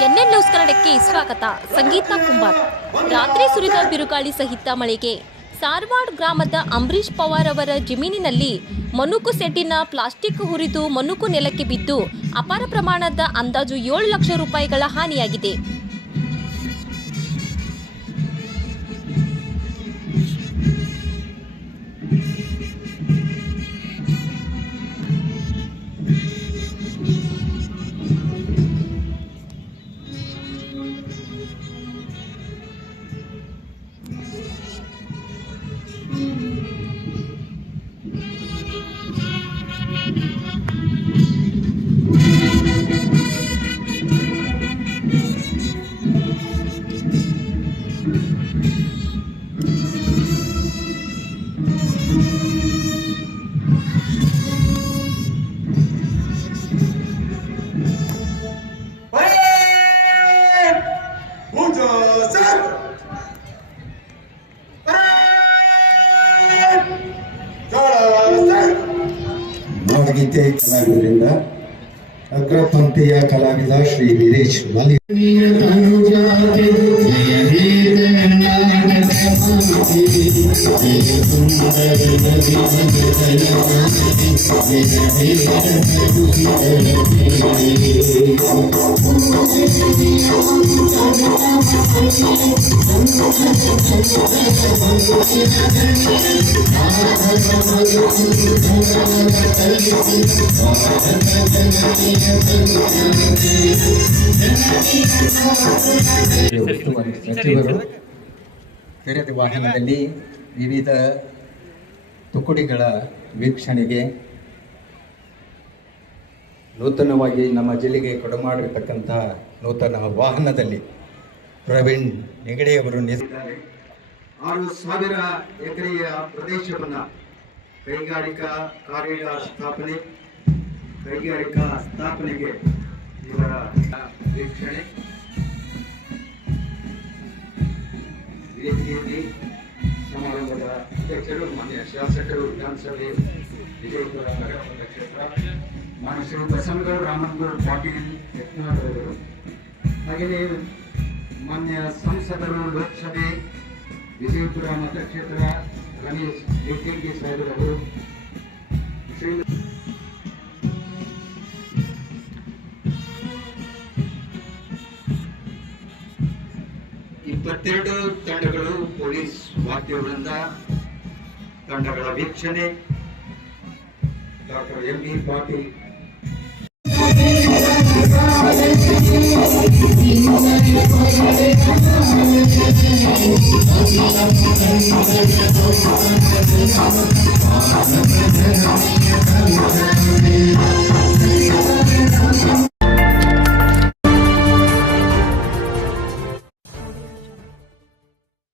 ಕನ್ನಡಕ್ಕೆ ಸ್ವಾಗತ. ಸಂಗೀತ ಕುಂಬಾರ್. ರಾತ್ರಿ ಸುರಿದ ಬಿರುಗಾಳಿ ಸಹಿತ ಮಳೆಗೆ. ಸಾರ್ವಾಡ್ ಗ್ರಾಮದ ಅಂಬರೀಶ್ ಪವಾರ್ ಅವರ ಜಮೀನಿನಲ್ಲಿ ಮನುಕು ಸೆಟ್ಟಿನ ಪ್ಲಾಸ್ಟಿಕ್ ಹುರಿದು ಮನುಕು ನೆಲಕ್ಕೆ ಬಿದ್ದು ಅಪಾರ ಪ್ರಮಾಣದ ಅಂದಾಜು ಏಳು ಲಕ್ಷ ರೂಪಾಯಿಗಳ ಹಾನಿಯಾಗಿದೆ. ಮುಂಜಾಸರ್ ಜೋಳಸರ್ ಭಾವಗೀತೆ ಕಲಾವಿದರಿಂದ ಅಗ್ರಪಂಥೀಯ ಕಲಾವಿದ ಶ್ರೀ ವೀರೇಶ್ ಮಲಿ ಉಸ್ತುವಾರಿ ಸಚಿವರು ತೆರೆದ ವಾಹನದಲ್ಲಿ ವಿವಿಧ ತುಕುಡಿಗಳ ವೀಕ್ಷಣೆಗೆ ನೂತನವಾಗಿ ನಮ್ಮ ಜಿಲ್ಲೆಗೆ ಕೊಡಮಾಡಿರ್ತಕ್ಕಂಥ ನೂತನ ವಾಹನದಲ್ಲಿ ಪ್ರವೀಣ್ ನೆಗಡೆಯವರು ನಿಂತಿದ್ದಾರೆ ಆರು ಸಾವಿರ ಎಕರೆಯ ಪ್ರದೇಶವನ್ನು ಕೈಗಾರಿಕಾ ಕಾರಿಡಾರ್ ಸ್ಥಾಪನೆ, ಕೈಗಾರಿಕಾ ಸ್ಥಾಪನೆಗೆ ಇವರ ವೀಕ್ಷಣೆ. ರೀತಿಯಲ್ಲಿ ಸಮಾರಂಭದ ಅಧ್ಯಕ್ಷರು, ಮಾನ್ಯ ಶಾಸಕರು, ವಿಧಾನಸಭೆ ವಿಜಯಪುರ ನಗರ ಕ್ಷೇತ್ರ, ಮಾನ್ಯ ಶ್ರೀ ಬಸವಗೌಡ ರಾಮನಗೌಡ ಪಾಟೀಲ್ ಯತ್ನಾಳ್ ಅವರು. ಹಾಗೆಯೇ ಮಾನ್ಯ ಸಂಸದರು ಲೋಕಸಭೆ, ವಿಜಯಪುರ ಮತಕ್ಷೇತ್ರ ರಮೇಶ್ ಜಿಟಿಂಗಿ ಸಾಹೇಬರವರು. ಇಪ್ಪತ್ತೆರಡು ತಂಡಗಳು ಪೊಲೀಸ್ ವಾದ್ಯವೃಂದ ತಂಡಗಳ ವೀಕ್ಷಣೆ. Doctor M B Patil. I'm